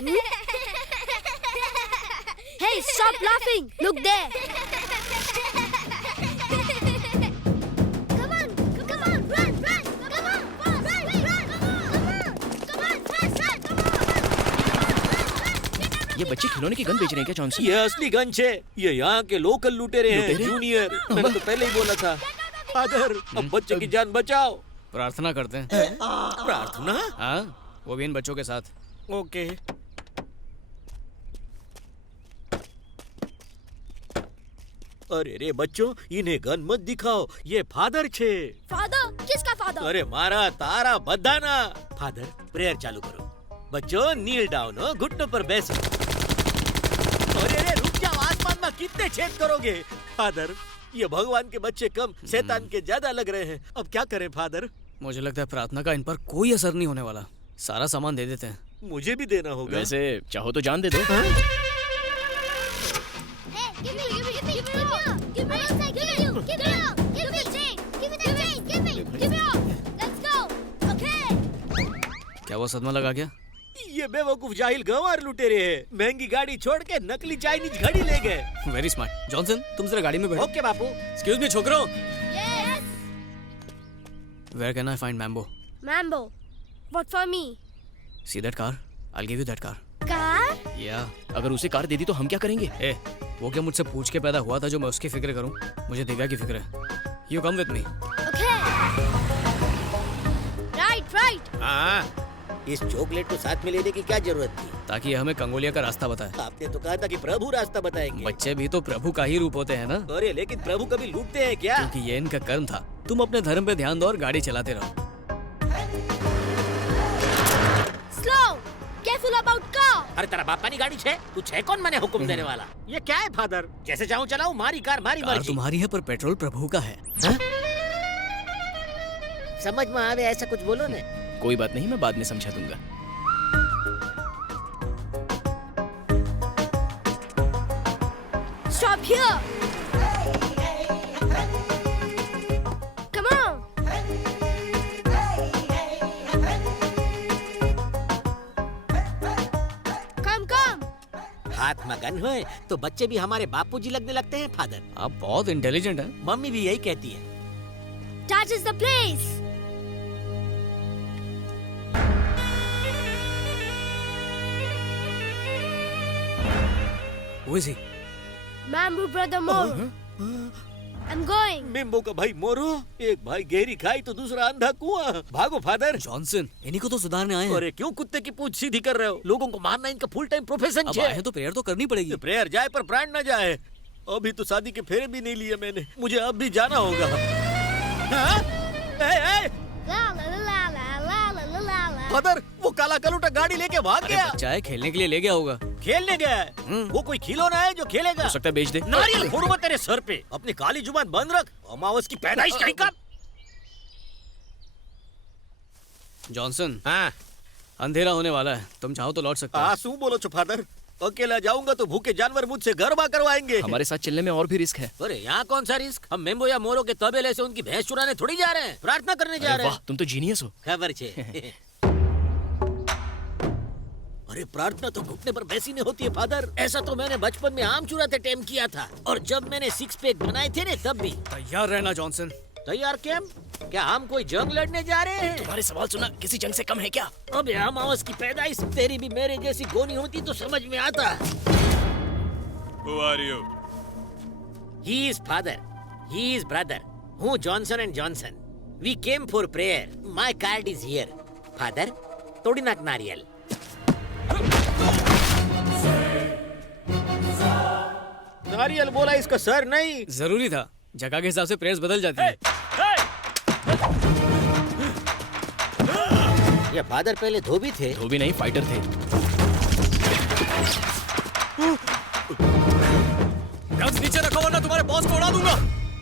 Hey, stop laughing! Look there! Come on, run! Come on, fast, run! Come on, fast, run! ये बच्चे खिलौने की gun बेच रहे हैं क्या जॉनसन? ये असली गन है। ये यहाँ के लोकल लुटेरे हैं, जूनियर। मैंने तो पहले ही बोला था। फादर, अब बच्चे की जान बचाओ। प्रार्थना करते हैं। प्रार्थना? हाँ, वो भी इन बच्चों के साथ। ओके। अरे रे बच्चों, इन्हें गन मत दिखाओ, ये फादर छे। फादर? किसका फादर? अरे मारा तारा बधाना। फादर, प्रेयर चालू करो। बच्चों नील डाउन हो, घुटनों पर बैसो। अरे रे रुक जाओ, आसमान में कितने छेद करोगे? फादर, ये भगवान के बच्चे कम, शैतान के ज्यादा लग रहे हैं। अब क्या करें फादर? मुझे लगता है प्रार्थना का इन पर कोई असर नहीं होने वाला। सारा सामान दे देते हैं। मुझे भी देना होगा। वैसे चाहो तो जान दे दो। क्या वो सदमा लगा क्या? ये बेवकूफ जाहिल गंवार लुटेरे हैं। महंगी गाड़ी छोड़ के नकली चाइनीज घड़ी ले गए। Very smart. जॉनसन, तुम जरा गाड़ी में बैठो। ओके बापू। एक्सक्यूज मी छोकरो। Where can I find Mambo? Mambo. What for me? See that car? I'll give you that car. Car? Yeah. अगर उसे कार दे दी तो हम क्या करेंगे? ए, वो क्या मुझसे पूछ के पैदा हुआ था जो मैं उसकी फिक्र करूं? मुझे दिव्या की फिक्र है। You come with me. Okay. Right. हाँ, इस चॉकलेट को साथ में लेने की क्या जरूरत थी? ताकि हमें कंगोलिया का रास्ता बताए। आपने तो कहा था कि प्रभु रास्ता बताएंगे। बच्चे भी तो प्रभु का ही रूप होते हैं ना? अरे लेकिन प्रभु कभी लूटते हैं क्या? क्योंकि ये इनका कर्म था। तुम अपने धर्म पे ध्यान दो और गाड़ी चलाते रहो। Slow. Careful about car. अरे तेरा बापा की गाड़ी छे, तू छे कौन मने हुक्म देने वाला? ये क्या है फादर? जैसे चाहूं चलाऊं, मारी कार मारी कार मर्जी। तुम्हारी है पर पेट्रोल प्रभु का है। समझ में आवे ऐसा कुछ बोलो ने। कोई बात नहीं, मैं बाद में समझा दूंगा। Stop here. Come on. Come. हाथ में गन होए तो बच्चे भी हमारे बापूजी लगने लगते हैं फादर। आप बहुत इंटेलिजेंट हैं। मम्मी भी यही कहती है। That is the place. Who is he? Mambo brother Moro. I'm going. मिम्बो का भाई मोरो, एक भाई गहरी खाई तो दूसरा अंधा कुआं। भागो फादर। जॉनसन, इन्हीं को तो सुधारने आए हैं। अरे क्यों कुत्ते की पूंछ सीधी कर रहे हो? लोगों को मारना इनका फुल टाइम प्रोफेशन अब है। आए हैं तो प्रेयर तो करनी पड़ेगी। प्रेयर जाए पर प्राण न जाए। अभी तो शादी के फेरे भी नहीं लिए मैंने, मुझे अब भी जाना होगा। हाँ? La la la la la la la la la. Father, वो काला कलूटा गाड़ी लेके भाग अरे गया। बच्चा है, खेलने के लिए ले गया होगा। खेलने गया है। वो कोई खिलौना है जो खेलेगा? हो सकता है बेच दे। नारियल फोड़ूंगा तेरे सर पे। अपनी काली जुबान बंद रख, अमावस की पैदाइश कहीं का। जॉनसन, हाँ, अंधेरा होने वाला है, तुम चाहो तो लौट सकते हो। आंसू बोलो छो फादर। अकेला जाऊंगा तो भूखे जानवर मुझसे गरबा करवाएंगे। हमारे साथ चलने में और भी रिस्क है। अरे यहाँ कौन सा रिस्क? हम मेम्बो या मोरो के तबेले से उनकी भैंस चुराने थोड़ी जा रहे हैं, प्रार्थना करने जा रहे वाह, हैं। तुम तो जीनियस हो। खबर छे। अरे प्रार्थना तो घुटने पर बैसी नहीं होती है फादर। ऐसा तो मैंने बचपन में आम चुराते टाइम किया था, और जब मैंने 6 पैक बनाए थे ने तब भी। तैयार रहना जॉनसन। तैयार कैम? क्या हम कोई जंग लड़ने जा रहे हैं? तुम्हारे सवाल सुना किसी जंग से कम है क्या? अबे अमावस की पैदाइश, तेरी भी मेरे जैसी गोनी होती तो समझ में आता। Who are you? He is father. He is brother. हूँ Johnson and Johnson. We came for prayer. My card is here. Father, तोड़ी नाक नारियल. नारियल बोला, इसका सर नहीं। जरूरी था, जगह के हिसाब से प्रेयर्स बदल जाती है। ये फादर पहले धोबी थे। धोबी नहीं, फाइटर थे। गन्स नीचे रखो वरना तुम्हारे बॉस को उड़ा दूंगा।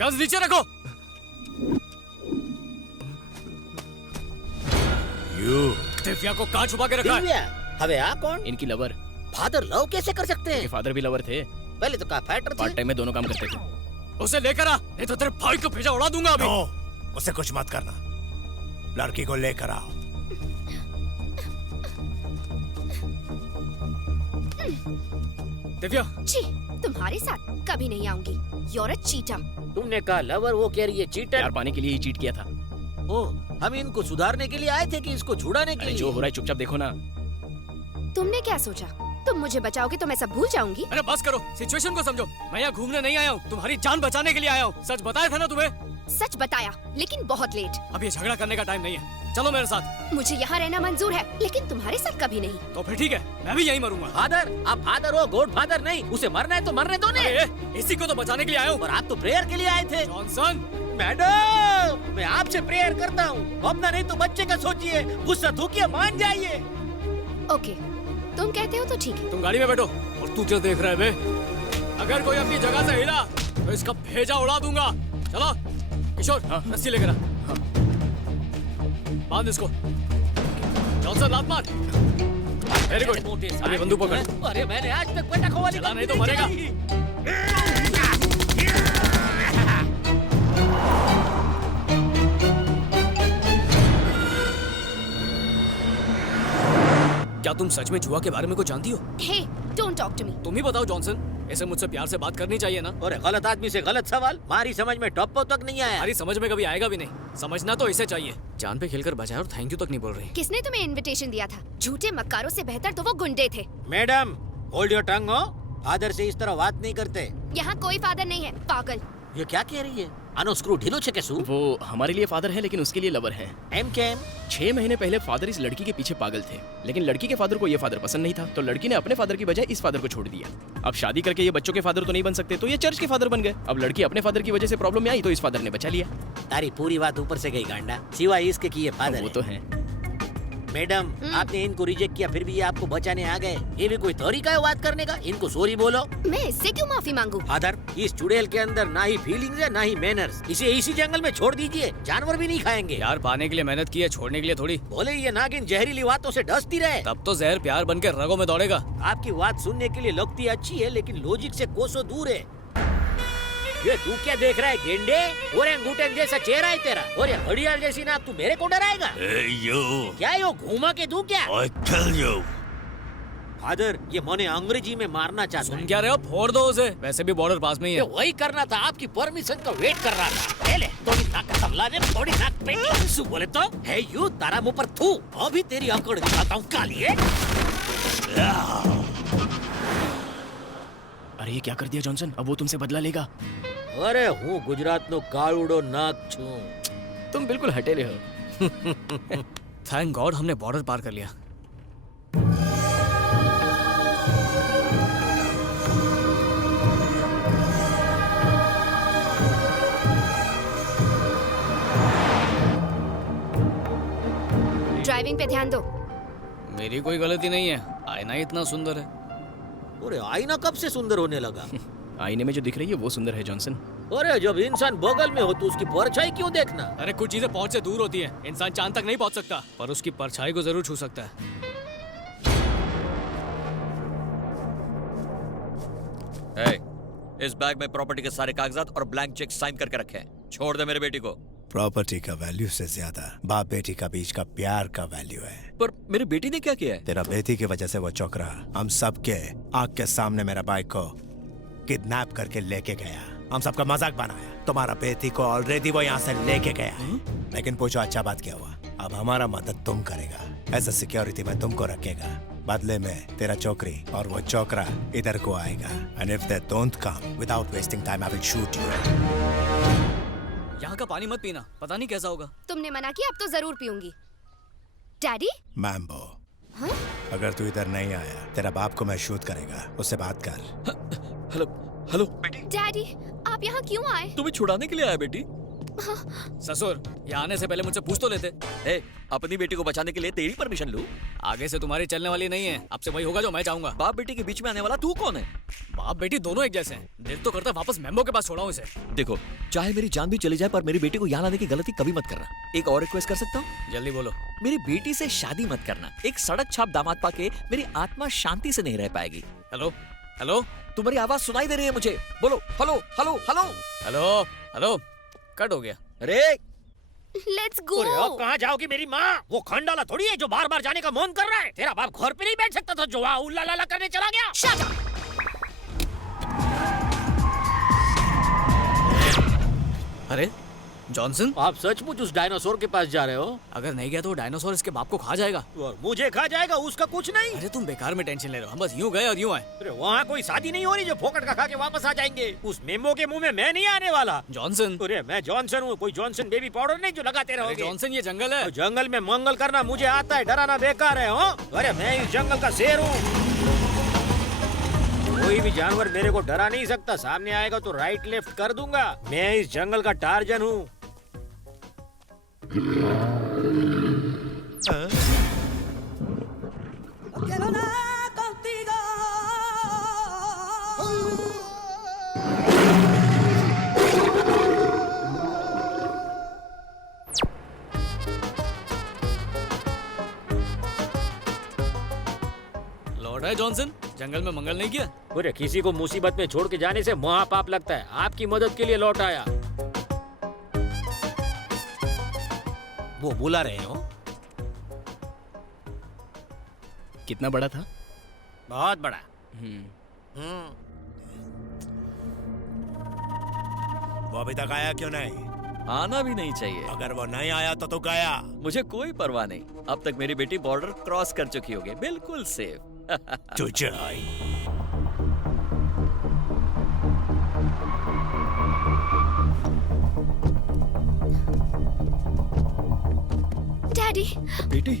गन्स नीचे रखो। दिव्या को कहाँ छुपा के रखा है? दिव्या? हवे आ कौन? इनकी लवर। फादर लव कैसे कर सकते हैं? इनके फादर भी लवर थे। पहले तो कहा फाइटर थे। पार्ट टाइम में दोनों काम करते थे। उसे लेकर आ, नहीं तो तेरे भाई को भेजा उड़ा दूंगा अभी। उसे कुछ मत करना, लड़की को लेकर आओ। दिव्या, छी, तुम्हारे साथ कभी नहीं आऊंगी। You're a cheater। तुमने कहा लवर, वो कह रही है चीटर। प्यार पाने के लिए ही चीट किया था। ओ, हम इनको सुधारने के लिए आए थे कि इसको छुड़ाने के अरे लिए? जो हो रहा है चुपचाप देखो ना। तुमने क्या सोचा? तुम मुझे बचाओगे तो मैं सब भूल जाऊंगी? अरे बस करो, सिचुएशन को समझो। मैं यहाँ घूमने नहीं आया हूँ, तुम्हारी जान बचाने के लिए आया हूँ। सच बताया था ना तुम्हें? सच बताया, लेकिन बहुत लेट। अब ये झगड़ा करने का टाइम नहीं है, चलो मेरे साथ। मुझे यहाँ रहना मंजूर है, लेकिन तुम्हारे साथ कभी नहीं। तो फिर ठीक है, मैं भी यहीं मरूंगा। फादर, आप फादर हो, गॉड फादर नहीं। उसे मरना है तो मरने दो ने। अरे, इसी को तो बचाने के लिए आया हूँ। और आप तो प्रेयर के लिए आए थे। जॉनसन, मैडम, मैं आपसे प्रेयर करता हूँ, अपना नहीं तो बच्चे का सोचिए। गुस्सा थूकिए, मान जाइए। ओके, तुम कहते हो तो ठीक है। तुम गाड़ी में बैठो। और तू क्या देख रहा है बे? अगर कोई अपनी जगह से हिला तो इसका भेजा उड़ा दूंगा। चलो किशोर, रस्सी लेकर आ। बांध इसको। जॉनसन, लात मार। Very good. अभी बंदूक पकड़। अरे मैंने आज तक बेटा को वाली चला नहीं तो मरेगा। क्या तुम सच में जुआ के बारे में कुछ जानती हो? हे, डोंट टॉक टू मी। तुम ही बताओ जॉनसन, ऐसे मुझसे प्यार से बात करनी चाहिए ना? और गलत आदमी से गलत सवाल, हमारी समझ में टॉप तक नहीं आया। हमारी समझ में कभी आएगा भी नहीं। समझना तो इसे चाहिए। जान पे खेलकर बचाया और थैंक यू तक नहीं बोल रही। किसने तुम्हें इनविटेशन दिया था? झूठे मक्कारों से बेहतर तो वो गुंडे थे। मैडम, होल्ड योर टंग हो। फादर से इस तरह बात नहीं करते। यहाँ कोई फादर नहीं है, पागल। ये क्या कह रही है? अनोस्क्रू ढीलो छे केसु। वो हमारे लिए फादर है, लेकिन उसके लिए लवर है। एम के एम। 6 महीने पहले फादर इस लड़की के पीछे पागल थे, लेकिन लड़की के फादर को ये फादर पसंद नहीं था, तो लड़की ने अपने फादर की बजाय इस फादर को छोड़ दिया। अब शादी करके ये बच्चों के फादर तो नहीं बन सकते, तो ये चर्च के फादर बन गए। अब लड़की अपने फादर की वजह से प्रॉब्लम में आई, तो इस फादर ने बचा लिया। तारी पूरी बात ऊपर से गई गांडा, सिवाय इसके कि ये फादर वो है। तो है। मैडम, आपने इनको रिजेक्ट किया, फिर भी ये आपको बचाने आ गए। ये भी कोई तरीका है बात करने का? इनको सॉरी बोलो। मैं इससे क्यों माफी मांगू? फादर, इस चुड़ैल के अंदर ना ही फीलिंग्स है ना ही मैनर्स। इसे इसी जंगल में छोड़ दीजिए, जानवर भी नहीं खाएंगे। यार पाने के लिए मेहनत की है, छोड़ने के लिए थोड़ी। बोले ये नागिन जहरीली बातों से डसती रहे। तब तो जहर प्यार बन के रगों में दौड़ेगा। आपकी बात सुनने के लिए लगती अच्छी है, लेकिन लॉजिक से कोसों दूर है। ये तू क्या देख रहा है गेंडे? ओरेंगुटेन जैसा चेहरा है तेरा, और ये घड़ियाल जैसी नाक, तू मेरे को डराएगा? Hey, you! क्या यो घुमा के दूं क्या? I kill you! फादर, ये मने अंग्रेजी में मारना चाहता सुन है। क्या रहे हो? फोड़ दो उसे, वैसे भी बॉर्डर पास में ही ये है। वही करना था, आपकी परमिशन का वेट कर रहा था। ले थोड़ी नाक का तबला ने थोड़ी नाक पे आंसू बोले तो है यू तारा मुंह पर थू। अभी तेरी अकड़ दिखाता हूँ कालिए। अरे ये क्या कर दिया जॉनसन? अब वो तुमसे बदला लेगा। अरे हूँ गुजरात नो काळुडो नाक छू। तुम बिल्कुल हटेले हो। थैंक गॉड हमने बॉर्डर पार कर लिया। ड्राइविंग पे ध्यान दो। मेरी कोई गलती नहीं है, आईना ही इतना सुंदर है। अरे आईना कब से सुंदर होने लगा? आईने में जो दिख रही है वो सुंदर है जॉनसन। अरे जब इंसान बगल में हो तो उसकी परछाई क्यों देखना? अरे कुछ चीजें पहुंच से दूर होती हैं। इंसान चांद तक नहीं पहुंच सकता, पर उसकी परछाई को जरूर छू सकता है। Hey, इस बैग में प्रॉपर्टी के सारे कागजात और ब्लैंक चेक साइन करके रखे हैं। छोड़ दे मेरे बेटी को। प्रॉपर्टी का वैल्यू से ज्यादा बाप बेटी का बीच का प्यार का वैल्यू है। पर मेरी बेटी ने क्या किया है? तेरा बेटी की वजह से वो चौक रहा। हम सबके आंख के सामने मेरा बाइक को किडनैप करके लेके गया। हम सबका मजाक बनाया। तुम्हारा बेटी को ऑलरेडी वो यहाँ से लेके गया है। लेकिन पूछो अच्छा बात क्या हुआ? अब हमारा मदद तुम करेगा। एज अ सिक्योरिटी में तुमको रखेगा। बदले में तेरा चौकरी और वो चौकरा इधर को आएगा। And if they don't come without wasting time I will shoot you. यहाँ का पानी मत पीना, पता नहीं कैसा होगा। तुमने मना किया, अब तो जरूर पीऊंगी। डैडी? मैम्बो, हाँ? अगर तू इधर नहीं आया तेरा बाप को मैं शूट करेगा। उससे बात कर। हेलो हेलो बेटी, डैडी, आप यहाँ क्यों आए? तुम्हें छुड़ाने के लिए आया बेटी। ससुर, यहाँ आने से पहले मुझसे पूछ तो लेते। ए, अपनी बेटी को बचाने के लिए तेरी परमिशन लूं? आगे से तुम्हारी चलने वाली नहीं है। अब से वही होगा जो मैं चाहूंगा। बाप बेटी के बीच में आने वाला तू कौन है? बाप बेटी दोनों एक जैसे हैं। दिल तो करता है वापस मैम्बो के पास छोड़ाऊं इसे। देखो, चाहे मेरी जान भी चली जाए, पर मेरी बेटी को यहाँ लाने की गलती कभी मत करना। एक और रिक्वेस्ट कर सकता हूँ? जल्दी बोलो। मेरी बेटी से शादी मत करना। एक सड़क छाप दामाद पाके मेरी आत्मा शांति से नहीं रह पाएगी। हेलो हेलो, तुम्हारी आवाज सुनाई दे रही है मुझे। बोलो hello hello hello hello hello. Cut हो गया। अरे लेट्स गो। अरे अब कहाँ जाओगी मेरी माँ? वो खंडाला थोड़ी है जो बार बार जाने का मन कर रहा है। तेरा बाप घर पे नहीं बैठ सकता था जो वहाँ उल्ला लाला करने चला गया। Shut up. अरे जॉनसन, आप सचमुच उस डायनासोर के पास जा रहे हो? अगर नहीं गया तो डायनासोर इसके बाप को खा जाएगा। और मुझे खा जाएगा, उसका कुछ नहीं। अरे तुम बेकार में टेंशन ले रहे हो, हम बस यूं गए और यूं आए। अरे वहाँ कोई शादी नहीं हो रही जो फोकट का खा के वापस आ जाएंगे। उस मेमो के मुंह में मैं नहीं आने वाला। जॉनसन, अरे मैं जॉनसन हूँ, कोई जॉनसन बेबी पाउडर नहीं जो लगाते अरे रहोगे। जॉनसन ये जंगल है। तो जंगल में मंगल करना मुझे आता है, डराना बेकार है। हो अरे मैं इस जंगल का शेर हूँ, कोई भी जानवर मेरे को डरा नहीं सकता। सामने आएगा तो राइट लेफ्ट कर दूंगा। मैं इस जंगल का टार्जन हूँ। लौट है जॉनसन, जंगल में मंगल नहीं किया। अरे किसी को मुसीबत में छोड़ के जाने से महापाप लगता है। आपकी मदद के लिए लौट आया। वो बुला रहे हो? कितना बड़ा था? बहुत बड़ा। वो अभी तक आया क्यों नहीं? आना भी नहीं चाहिए। अगर वो नहीं आया तो तू गया। मुझे कोई परवाह नहीं, अब तक मेरी बेटी बॉर्डर क्रॉस कर चुकी होगी, बिल्कुल सेफ। चुचाई। डैडी, बेटी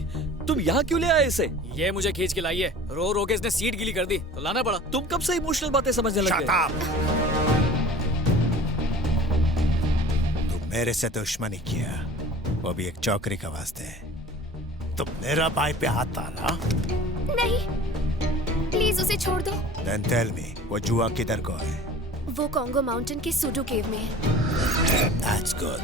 तुम यहाँ क्यों ले आए इसे? ये मुझे खींच के लाई है, रो रो के इसने सीट गीली कर दी तो लाना पड़ा। तुम कब से इमोशनल बातें समझने लग Shut गए? up! तू मेरे से दुश्मनी किया, वो भी एक चौकरी का वास्ते। तुम मेरा भाई पे हाथ डाला? नहीं, प्लीज उसे छोड़ दो। Then tell me, वो जुआ किधर को है? वो कॉन्गो माउंटेन के सूडो केव में है। That's good.